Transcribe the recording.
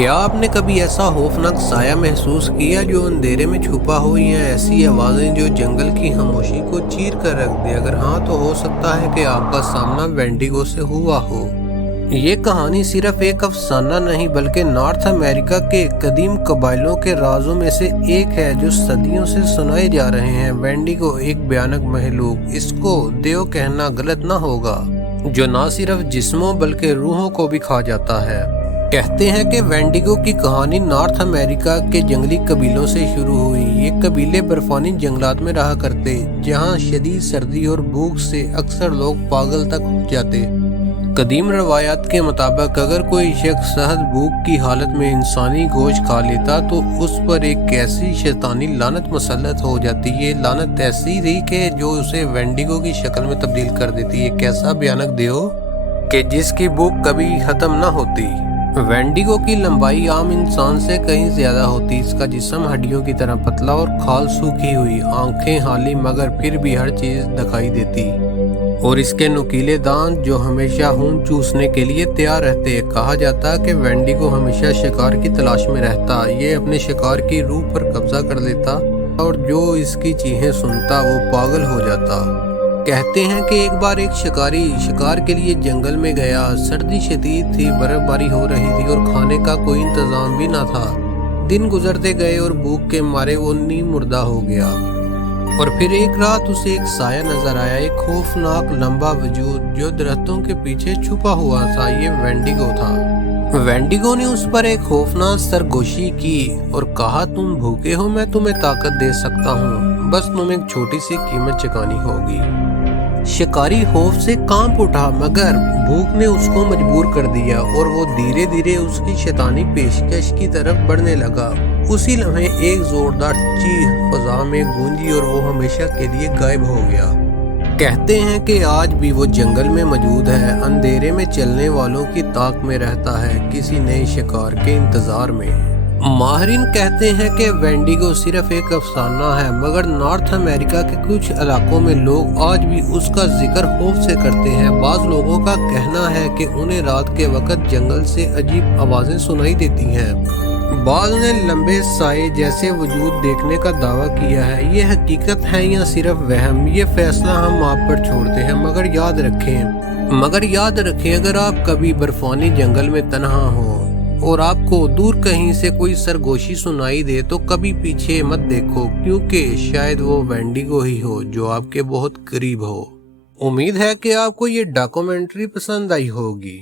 क्या आपने कभी ऐसा खौफनाक साया महसूस किया जो अंधेरे में छुपा हो, या ऐसी आवाजें जो जंगल की खामोशी को चीर कर रख दे? अगर हाँ, तो हो सकता है कि आपका सामना वेंडिगो से हुआ हो। ये कहानी सिर्फ एक अफसाना नहीं, बल्कि नॉर्थ अमेरिका के कदीम कबाइलों के राजों में से एक है जो सदियों से सुनाए जा रहे हैं। वेंडिगो एक भयानक महलूक, इसको देव कहना गलत ना होगा, जो ना सिर्फ जिस्मों बल्कि रूहों को भी खा जाता है। कहते हैं कि वेंडिगो की कहानी नॉर्थ अमेरिका के जंगली कबीलों से शुरू हुई। ये कबीले बर्फानी जंगलात में रहा करते, जहां शदीद सर्दी और भूख से अक्सर लोग पागल तक हो जाते। कदीम रवायात के मुताबिक अगर कोई शख्स सहज भूख की हालत में इंसानी गोश्त खा लेता तो उस पर एक ऐसी शैतानी लानत मुसल्लत हो जाती। ये लानत ऐसी थी कि जो उसे वेंडिगो की शक्ल में तब्दील कर देती। एक ऐसा भयानक देव कि जिसकी भूख कभी खत्म न होती। वेंडिगो की लंबाई आम इंसान से कहीं ज्यादा होती। इसका जिस्म हड्डियों की तरह पतला और खाल सूखी हुई, आंखें हाली मगर फिर भी हर चीज दिखाई देती, और इसके नुकीले दांत जो हमेशा खून चूसने के लिए तैयार रहते। कहा जाता है कि वेंडिगो हमेशा शिकार की तलाश में रहता। ये अपने शिकार की रूह पर कब्जा कर लेता और जो इसकी चीखें सुनता वो पागल हो जाता। कहते हैं कि एक बार एक शिकारी शिकार के लिए जंगल में गया। सर्दी शदीद थी, बर्फबारी हो रही थी और खाने का कोई इंतजाम भी ना था। दिन गुजरते गए और भूख के मारे वो नीम मुर्दा हो गया। और फिर एक रात उसे एक साया नजर आया, एक खौफनाक लंबा वजूद जो दरख्तों के पीछे छुपा हुआ था। ये वेंडिगो था। वेंडिगो ने उस पर एक खौफनाक सरगोशी की और कहा, तुम भूखे हो, मैं तुम्हें ताकत दे सकता हूँ, बस तुम्हें एक छोटी सी कीमत चुकानी होगी। शिकारी खौफ से कांप उठा, मगर भूख ने उसको मजबूर कर दिया और वो धीरे धीरे उसकी शैतानी पेशकश की तरफ बढ़ने लगा। उसी लम्हे एक जोरदार चीख फजा में गूंजी और वो हमेशा के लिए गायब हो गया। कहते हैं कि आज भी वो जंगल में मौजूद है, अंधेरे में चलने वालों की ताक में रहता है, किसी नए शिकार के इंतजार में। माहिरीन कहते हैं कि वेंडिगो सिर्फ एक अफसाना है, मगर नॉर्थ अमेरिका के कुछ इलाकों में लोग आज भी उसका जिक्र खौफ से करते हैं। बाज लोगों का कहना है कि उन्हें रात के वक्त जंगल से अजीब आवाजें सुनाई देती हैं। बाज ने लंबे साए जैसे वजूद देखने का दावा किया है। ये हकीकत है या सिर्फ वहम, ये फैसला हम आप पर छोड़ते हैं। मगर याद रखें अगर आप कभी बर्फानी जंगल में तन्हा हो और आपको दूर कहीं से कोई सरगोशी सुनाई दे तो कभी पीछे मत देखो, क्योंकि शायद वो वेंडिगो ही हो जो आपके बहुत करीब हो। उम्मीद है कि आपको ये डॉक्यूमेंट्री पसंद आई होगी।